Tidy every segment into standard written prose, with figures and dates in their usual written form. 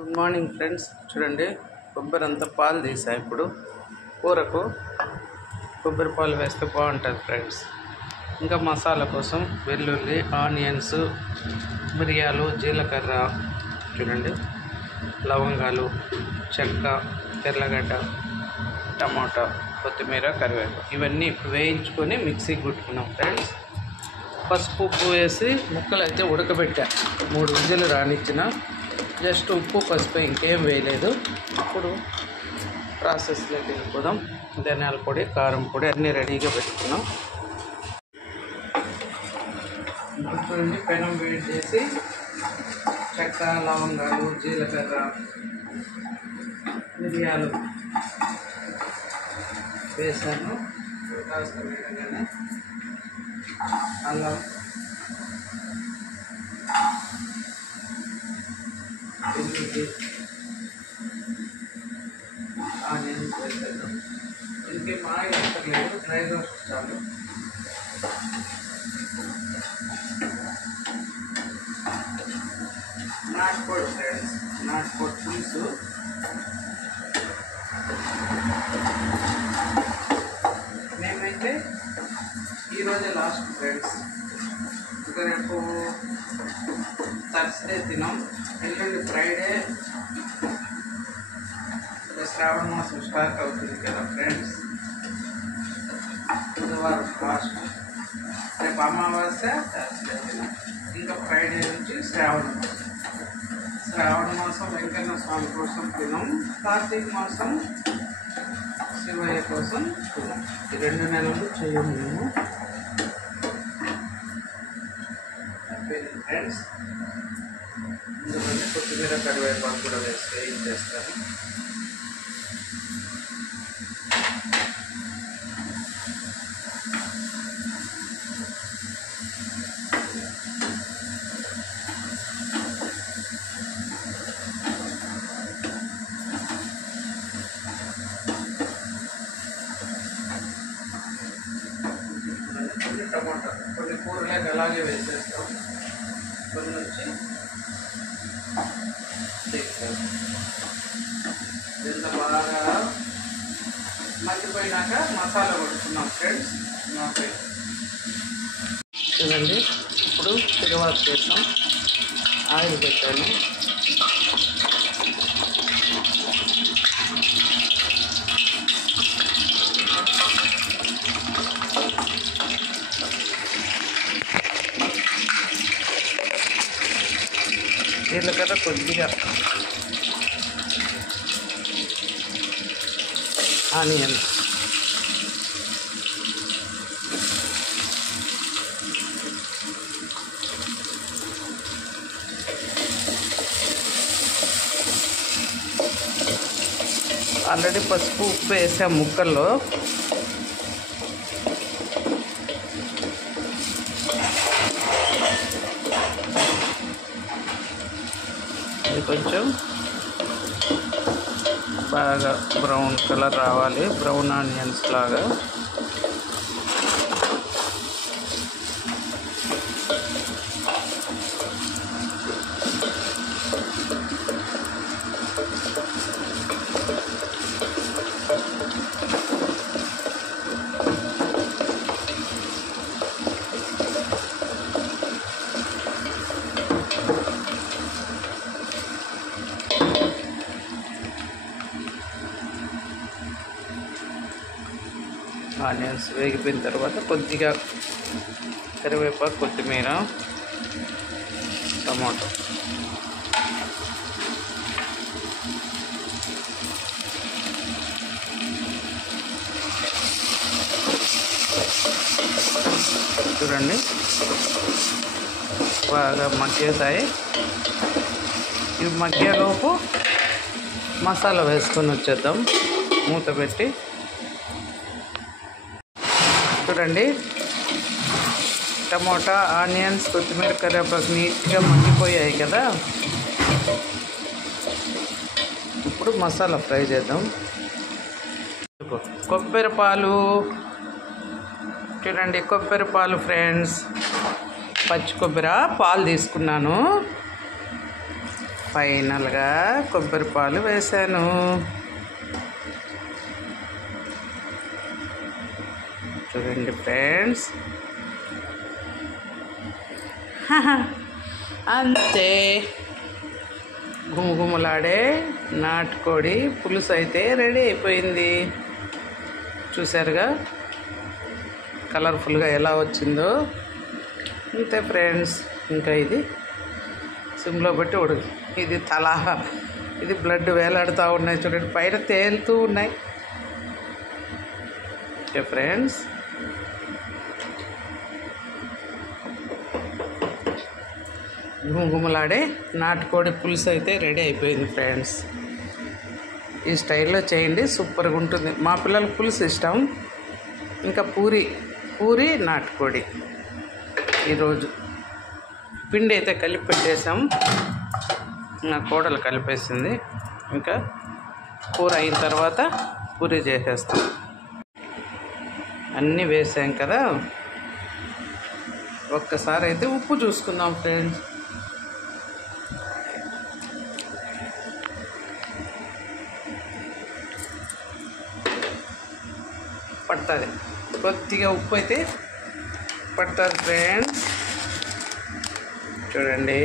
Good morning friends. చూడండి, కొబ్బరి అంతా పాలు తీసా. ఇప్పుడు కూరకు కొబ్బరి పాలు వేస్తే బాగుంటుంది ఫ్రెండ్స్. ఇంకా మసాలా కోసం వెల్లుల్లి, ఆనియన్స్, మిరియాలు, జీలకర్ర, చూడండి, లవంగాలు, చెక్క, తెల్లగడ్డ, టమాటా, కొత్తిమీర, కరివేపాకు ఇవన్నీ ఇప్పుడు వేయించుకొని మిక్సీకి కుట్టుకున్నాం ఫ్రెండ్స్. పసుపు, ఉప్పు వేసి ముక్కలు అయితే ఉడకబెట్టా. 3 విజిల్ రానిచ్చిన. జస్ట్ ఉప్పు, పసుపు, ఇంకేం వేయలేదు. ఇప్పుడు ప్రాసెస్లోకి వెళ్ళిపోదాం. ధనియాల పొడి, కారం పొడి అన్నీ రెడీగా పెట్టుకున్నాం. చూడండి, పెనం వేడి చేసి చెక్క, లవంగాలు, జీలకర్ర, మిరియాలు వేసాను. కాస్త వేయగానే అల్లం, వెల్లుల్లి, ఆనియన్స్ వేసాను. ఇంకేం ఆయిల్ అక్కర్లేదు, డ్రై రోస్ట్ చాలు. నాటుకోడి ఫ్రెండ్స్, నాటుకోడి పులుసు. మేమైతే ఈరోజే లాస్ట్ ఫ్రెండ్స్. ఇంకా రేపు థర్స్డే తినాం. ఎల్లుండి ఫ్రైడే. శ్రావణ మాసం స్టార్ట్ అవుతుంది కదా ఫ్రెండ్స్. బుధవారం లాస్ట్. రేపు అమావాస్య, థర్స్డే తినాం. ఇంకా ఫ్రైడే నుంచి శ్రావణ మాసం వెంకన్న స్వామి కోసం తినాం. కార్తీక మాసం శివయ్య కోసం తినాం. ఈ 2 నెలలు చేయము మేము ఫ్రెండ్స్. ఎందుకంటే కొత్తిమీర, కరివేపాకు కూడా వేయించేస్తాను. టమాటా కొన్ని కూరలకు అలాగే వేసేస్తాం, కొన్ని నుంచి తీస్తాం. ఎంత బాగా మగ్గిపోయినాక మసాలా కొట్టుకున్నాం ఫ్రెండ్స్. చూడండి, ఇప్పుడు తిరువాత చేస్తాం. ఆయిల్ పెట్టాను. జీలకర్ర కొద్దిగా, ఆనియన్స్, ఆల్రెడీ పసుపు, ఉప్పు వేసాం ముక్కల్లో. ఇది కొంచెం బాగా బ్రౌన్ కలర్ రావాలి, బ్రౌన్ ఆనియన్స్ లాగా. ఆనియన్స్ వేగిపోయిన తర్వాత కొద్దిగా కరివేపాకు, కొత్తిమీర, టమాటో, చూడండి బాగా మగ్గేసాయి. ఇవి మగ్గేలోపు మసాలా వేసుకొని వచ్చేద్దాం మూత పెట్టి. చూడండి, టమోటా, ఆనియన్స్, కొత్తిమీర, కరివేపాకు నీట్గా మగ్గిపోయాయి కదా. ఇప్పుడు మసాలా ఫ్రై చేద్దాం. కొబ్బరి పాలు, చూడండి, కొబ్బరి పాలు ఫ్రెండ్స్. పచ్చి కొబ్బరి పాలు తీసుకున్నాను. ఫైనల్గా కొబ్బరి పాలు వేశాను. చూడండి ఫ్రెండ్స్, అంతే గుమగుమలాడే నాటుకోడి పులుసు అయితే రెడీ అయిపోయింది. చూసారుగా కలర్ఫుల్గా ఎలా వచ్చిందో. అంతే ఫ్రెండ్స్, ఇంకా ఇది సిమ్లో పెట్టి ఉడుకు. ఇది బ్లడ్ వేలాడుతూ ఉన్నాయి చూడండి, పైన తేలుతూ ఉన్నాయి. ఓకే ఫ్రెండ్స్, గుమగుమలాడే నాటుకోడి పులుసు అయితే రెడీ అయిపోయింది ఫ్రెండ్స్. ఈ స్టైల్లో చేయండి, సూపర్గా ఉంటుంది. మా పిల్లలకు పులుసు ఇష్టం. ఇంకా పూరి నాటుకోడి ఈరోజు పిండి అయితే కలిపి పెట్టేసాం. నా కోడలు కలిపేసింది. ఇంకా కూర అయిన తర్వాత పూరి చేసేస్తాం. అన్నీ వేసాం కదా, ఒక్కసారి అయితే ఉప్పు చూసుకుందాం ఫ్రెండ్స్. పడుతుంది, కొద్దిగా ఉప్పు అయితే పడుతుంది ఫ్రెండ్స్. చూడండి,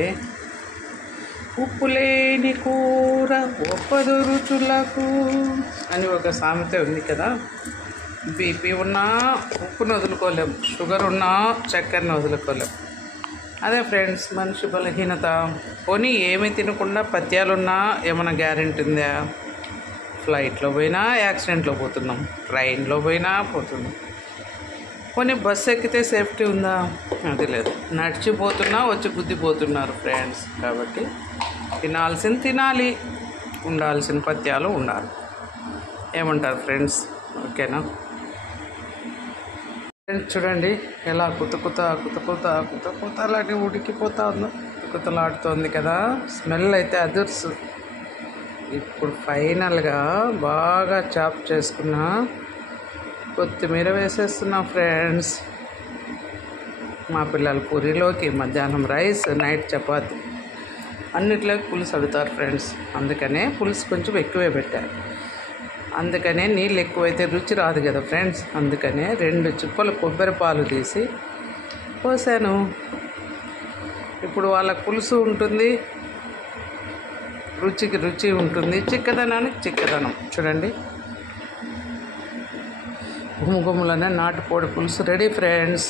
ఉప్పు లేని కూర ఒప్పదు రుచులకు అని ఒక సామెత ఉంది కదా. బీపీ ఉన్నా ఉప్పును వదులుకోలేం, షుగర్ ఉన్నా చక్కెరని వదులుకోలేం. అదే ఫ్రెండ్స్ మనిషి బలహీనత. పోనీ ఏమీ తినకుండా పత్యాలున్నా ఏమైనా గ్యారెంటీ ఉందా? ఫ్లైట్లో పోయినా యాక్సిడెంట్లో పోతున్నాం, ట్రైన్లో పోయినా పోతున్నాం. పోనీ బస్సు ఎక్కితే సేఫ్టీ ఉందా? అది లేదు. నడిచిపోతున్నా వచ్చి గుద్దిపోతున్నారు ఫ్రెండ్స్. కాబట్టి తినాల్సింది తినాలి, ఉండాల్సిన పత్యాలు ఉండాలి. ఏమంటారు ఫ్రెండ్స్? ఓకేనా ఫ్రెండ్స్? చూడండి ఎలా కుత అలాంటి ఉడికిపోతా ఉందో, కుతలాడుతోంది కదా. స్మెల్ అయితే అదుర్సు. ఇప్పుడు ఫైనల్గా బాగా చాప్ చేసుకున్న కొత్తిమీర వేసేస్తున్నా ఫ్రెండ్స్. మా పిల్లలు పూరిలోకి, మధ్యాహ్నం రైస్, నైట్ చపాతి, అన్నిట్లోకి పులుసు అడుగుతారు ఫ్రెండ్స్. అందుకనే పులుసు కొంచెం ఎక్కువే పెట్టారు. అందుకనే నీళ్ళు ఎక్కువైతే రుచి రాదు కదా ఫ్రెండ్స్. అందుకనే 2 చుక్కలు కొబ్బరి పాలు తీసి పోసాను. ఇప్పుడు వాళ్ళకు పులుసు ఉంటుంది, రుచికి రుచి ఉంటుంది, చిక్కదనానికి చిక్కదనం. చూడండి, గుమగుమలనే నాటుకోడి పులుసు రెడీ ఫ్రెండ్స్.